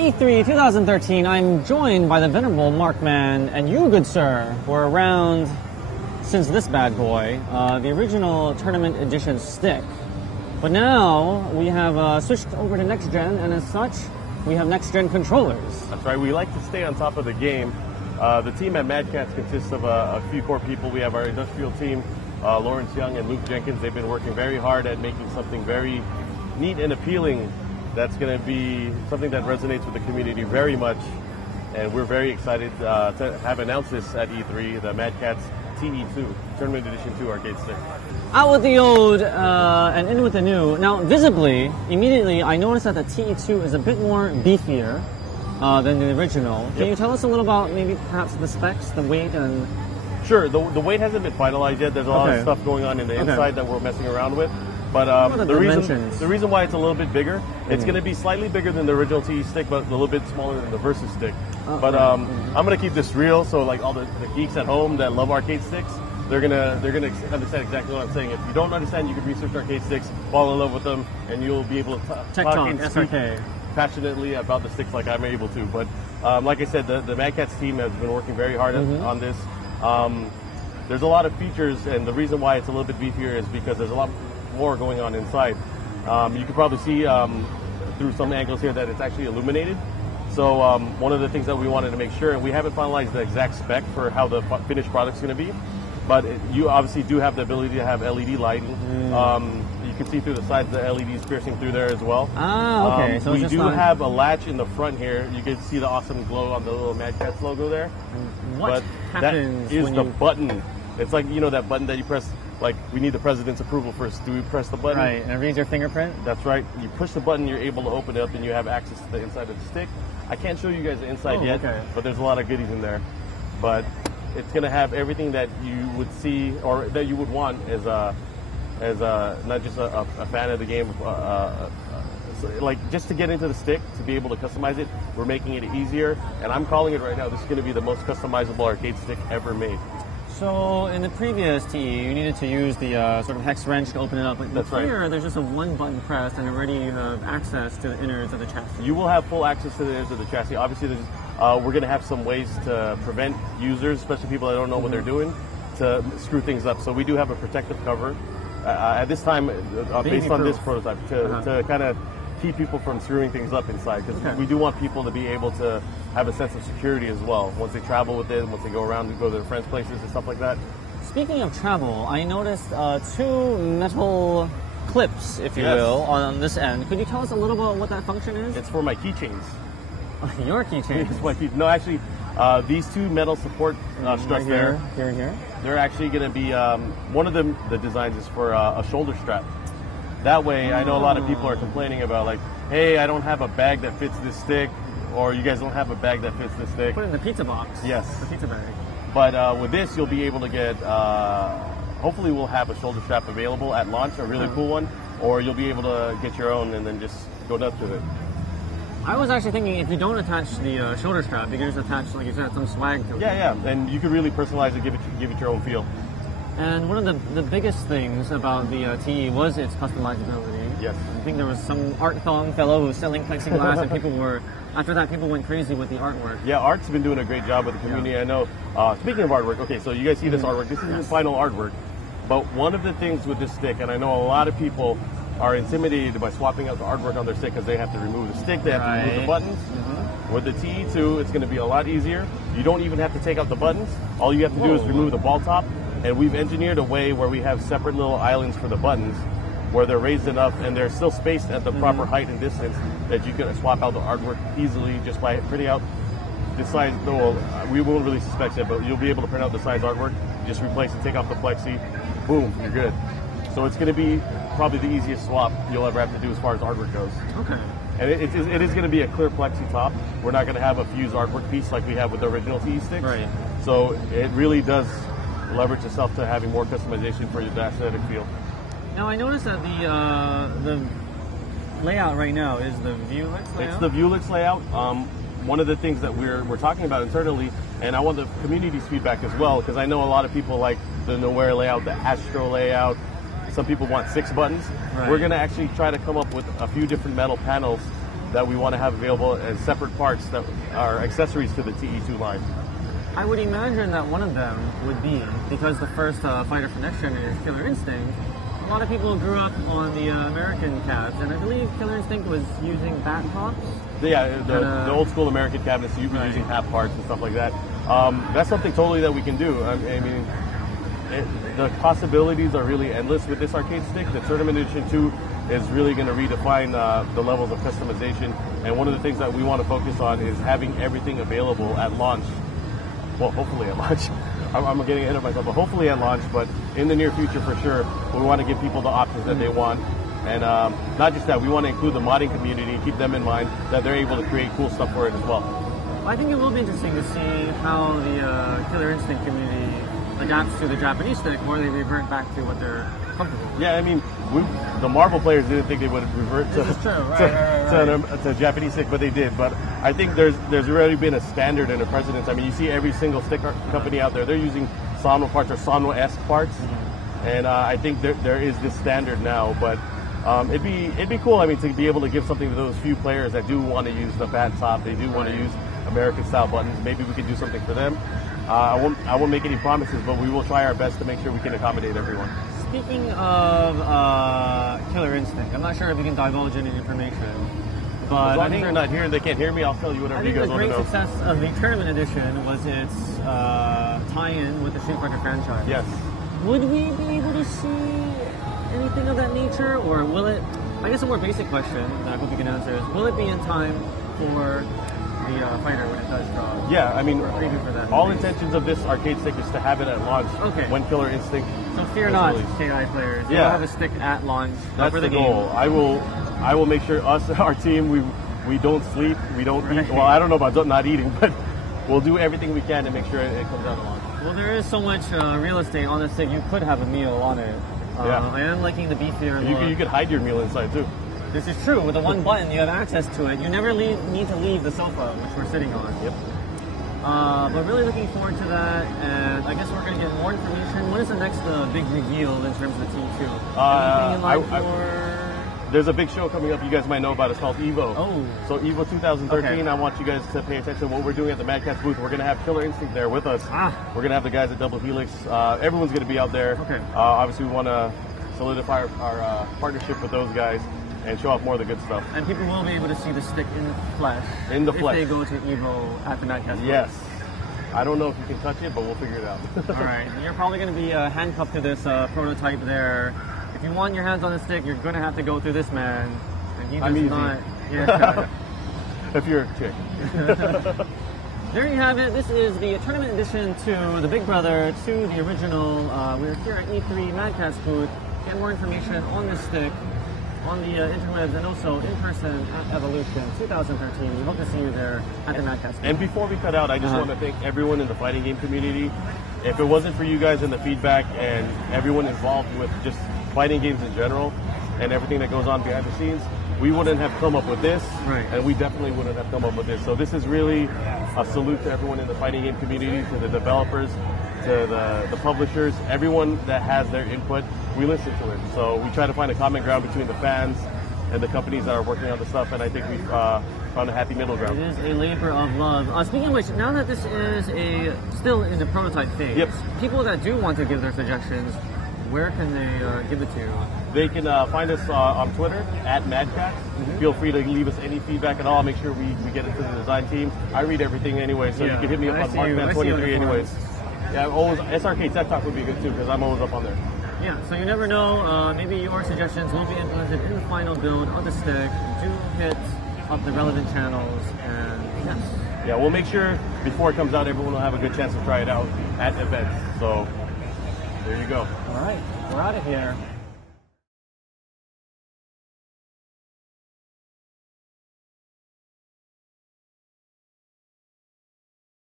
E3 2013, I'm joined by the venerable Markman, and you, good sir, were around since this bad boy, the original tournament edition stick. But now we have switched over to next gen, and as such, we have next gen controllers. That's right. We like to stay on top of the game. The team at Mad Catz consists of a few core people. We have our industrial team, Lawrence Young and Luke Jenkins. They've been working very hard at making something very neat and appealing that's going to be something that resonates with the community very much. And we're very excited to have announced this at E3, the Mad Catz TE2, Tournament Edition 2 arcade stick. Out with the old and in with the new. Now, visibly, immediately, I noticed that the TE2 is a bit more beefier than the original. Can you tell us a little about maybe perhaps the specs, the weight, and... Sure, the weight hasn't been finalized yet. There's a lot of stuff going on in the inside that we're messing around with. But the reason why it's a little bit bigger, it's going to be slightly bigger than the original TE stick, but a little bit smaller than the Versus stick. But I'm going to keep this real, so like all the geeks at home that love arcade sticks, they're gonna understand exactly what I'm saying. If you don't understand, you can research arcade sticks, fall in love with them, and you'll be able to talk and speak passionately about the sticks like I'm able to. But like I said, the Mad Catz team has been working very hard on this. There's a lot of features, and the reason why it's a little bit beefier is because there's a lot more going on inside. You can probably see through some angles here that it's actually illuminated. So one of the things that we wanted to make sure, and we haven't finalized the exact spec for how the finished product's going to be, but you obviously do have the ability to have LED lighting. You can see through the sides the LEDs piercing through there as well. Ah, okay. So we do have a latch in the front here. You can see the awesome glow on the little Mad Catz logo there. What happens that is when the you... button. It's like, you know, that button that you press, like, we need the president's approval first. Do we press the button? Right, and it reads your fingerprint? That's right. You push the button, you're able to open it up, and you have access to the inside of the stick. I can't show you guys the inside yet, but there's a lot of goodies in there. But it's going to have everything that you would see, or that you would want as not just a fan of the game, like just to get into the stick, to be able to customize it. We're making it easier, and I'm calling it right now, this is going to be the most customizable arcade stick ever made. So in the previous TE, you needed to use the sort of hex wrench to open it up. But here, there's just a one button press, and already you have access to the innards of the chassis. You will have full access to the innards of the chassis. Obviously, we're going to have some ways to prevent users, especially people that don't know what they're doing, to screw things up. So we do have a protective cover at this time, based on this prototype, to kind of keep people from screwing things up inside, because we do want people to be able to have a sense of security as well once they travel with it, once they go around and go to their friends' places and stuff like that. Speaking of travel, I noticed two metal clips, if you will, on this end. Could you tell us a little about what that function is? It's for my keychains. Your keychains? It's my key. No, actually, these two metal support struts here, they're actually going to be, one of them, the designs is for a shoulder strap. That way, I know a lot of people are complaining about, like, hey, I don't have a bag that fits this stick, or you guys don't have a bag that fits this stick. Put it in the pizza box. Yes. The pizza bag. But with this, you'll be able to get, hopefully we'll have a shoulder strap available at launch, a really cool one, or you'll be able to get your own and then just go nuts with it. I was actually thinking if you don't attach the shoulder strap, you can just attach, like you said, some swag to it. Yeah, and you could really personalize it, give it your own feel. And one of the biggest things about the TE was its customizability. Yes. I think there was some art thong fellow who was selling plexiglass, and people were, after that, people went crazy with the artwork. Yeah, Art's been doing a great job with the community. I know. Speaking of artwork, okay, so you guys see this artwork. This is the final artwork. But one of the things with this stick, and I know a lot of people are intimidated by swapping out the artwork on their stick because they have to remove the stick, they have to remove the buttons. With the TE2, it's going to be a lot easier. You don't even have to take out the buttons. All you have to do is remove the ball top. And we've engineered a way where we have separate little islands for the buttons, where they're raised enough and they're still spaced at the proper height and distance that you can swap out the artwork easily just by printing out the size. Well, we won't really suspect it, but you'll be able to print out the size artwork, just replace it, take off the plexi, boom, you're good. So it's going to be probably the easiest swap you'll ever have to do as far as artwork goes. Okay. And it is going to be a clear plexi top. We're not going to have a fused artwork piece like we have with the original TE sticks. Right. So it really does leverage itself to having more customization for the aesthetic feel. Now I noticed that the layout right now is the Vuelix layout. It's the Vuelix layout. One of the things that we're talking about internally, and I want the community's feedback as well, because I know a lot of people like the Nowhere layout, the Astro layout. Some people want 6 buttons. We're going to actually try to come up with a few different metal panels that we want to have available as separate parts that are accessories to the TE2 line. I would imagine that one of them would be, because the first fighter for next gen is Killer Instinct, a lot of people grew up on the American Catz, and I believe Killer Instinct was using bat props. Yeah, the old school American cabinets, you were using half parts and stuff like that. That's something totally that we can do. I mean, the possibilities are really endless with this arcade stick. The Tournament Edition 2 is really going to redefine the levels of customization, and one of the things that we want to focus on is having everything available at launch. Well, hopefully at launch. I'm getting ahead of myself, but hopefully at launch, but in the near future for sure, we want to give people the options that they want. And not just that, we want to include the modding community and keep them in mind that they're able to create cool stuff for it as well. I think it will be interesting to see how the Killer Instinct community adapts to the Japanese stick, or they revert back to what they're comfortable with. Yeah, I mean, the Marvel players didn't think they would revert to Japanese stick, but they did. But I think there's already been a standard and a precedence. I mean, you see every single stick company out there, they're using Sanwa parts or Sanwa-esque parts. And I think there is this standard now, but it'd be cool. I mean, to be able to give something to those few players that do want to use the bat top, they do want to use American style buttons. Maybe we could do something for them. I won't make any promises, but we will try our best to make sure we can accommodate everyone. Speaking of Killer Instinct, I'm not sure if you can divulge any information, but as long as you're not here and they can't hear me, I'll tell you whatever you guys want to know. The great success of the Tournament Edition was its tie-in with the Street Fighter franchise. Yes. Would we be able to see anything of that nature, or will it? I guess a more basic question that I hope you can answer is: will it be in time for the fighter when it does drop? Yeah, I mean, for that all intentions of this arcade stick is to have it at launch. Okay. When Killer Instinct. So fear not, KI players. Yeah. You'll have a stick at launch. That's for the game. goal. I will make sure our team, we don't sleep, we don't eat. Well, I don't know about not eating, but we'll do everything we can to make sure it comes out at launch. Well, there is so much real estate on this stick. You could have a meal on it. I am liking the beefier look. You could hide your meal inside too. This is true. With the one button, you have access to it. You never need to leave the sofa, which we're sitting on. Yep. But really looking forward to that, and I guess we're going to get more information. When is the next big reveal in terms of the TE2? There's a big show coming up you guys might know about. It's called EVO. Oh. So EVO 2013, okay. I want you guys to pay attention to what we're doing at the Mad Catz booth. We're going to have Killer Instinct there with us. We're going to have the guys at Double Helix. Everyone's going to be out there. Okay. Obviously, we want to solidify our partnership with those guys and show off more of the good stuff. And people will be able to see the stick in the flesh. In the flesh. If they go to EVO at the Mad Catz booth. Yes. I don't know if you can touch it, but we'll figure it out. All right. You're probably going to be handcuffed to this prototype there. If you want your hands on the stick, you're going to have to go through this man. And he does not. Yeah. If you're a chick. There you have it. This is the Tournament Edition to the Big Brother to the original. We're here at E3 Mad Catz booth. Get more information on this stick on the interwebs and also in person at Evolution 2013. We hope to see you there at the Mad Catz booth. And before we cut out, I just want to thank everyone in the fighting game community. If it wasn't for you guys and the feedback and everyone involved with just fighting games in general and everything that goes on behind the scenes, we wouldn't have come up with this, and we definitely wouldn't have come up with this. So this is really a salute to everyone in the fighting game community, to the developers, to the publishers, everyone that has their input. We listen to it. So we try to find a common ground between the fans and the companies that are working on the stuff, and I think we've found a happy middle ground. It is a labor of love. Speaking of which, now that this is still in the prototype phase, people that do want to give their suggestions, where can they give it to? They can find us on Twitter at MadCatz. Feel free to leave us any feedback at all. I'll make sure we get it to the design team. I read everything anyway, so you can hit me up on Markman23 anyways. Yeah, always SRK Tech Talk would be good too, because I'm always up on there. Yeah, so you never know. Maybe your suggestions will be implemented in the final build of the stick. Do hit up the relevant channels, and yes. Yeah, we'll make sure before it comes out, everyone will have a good chance to try it out at events. So there you go. All right, we're out of here.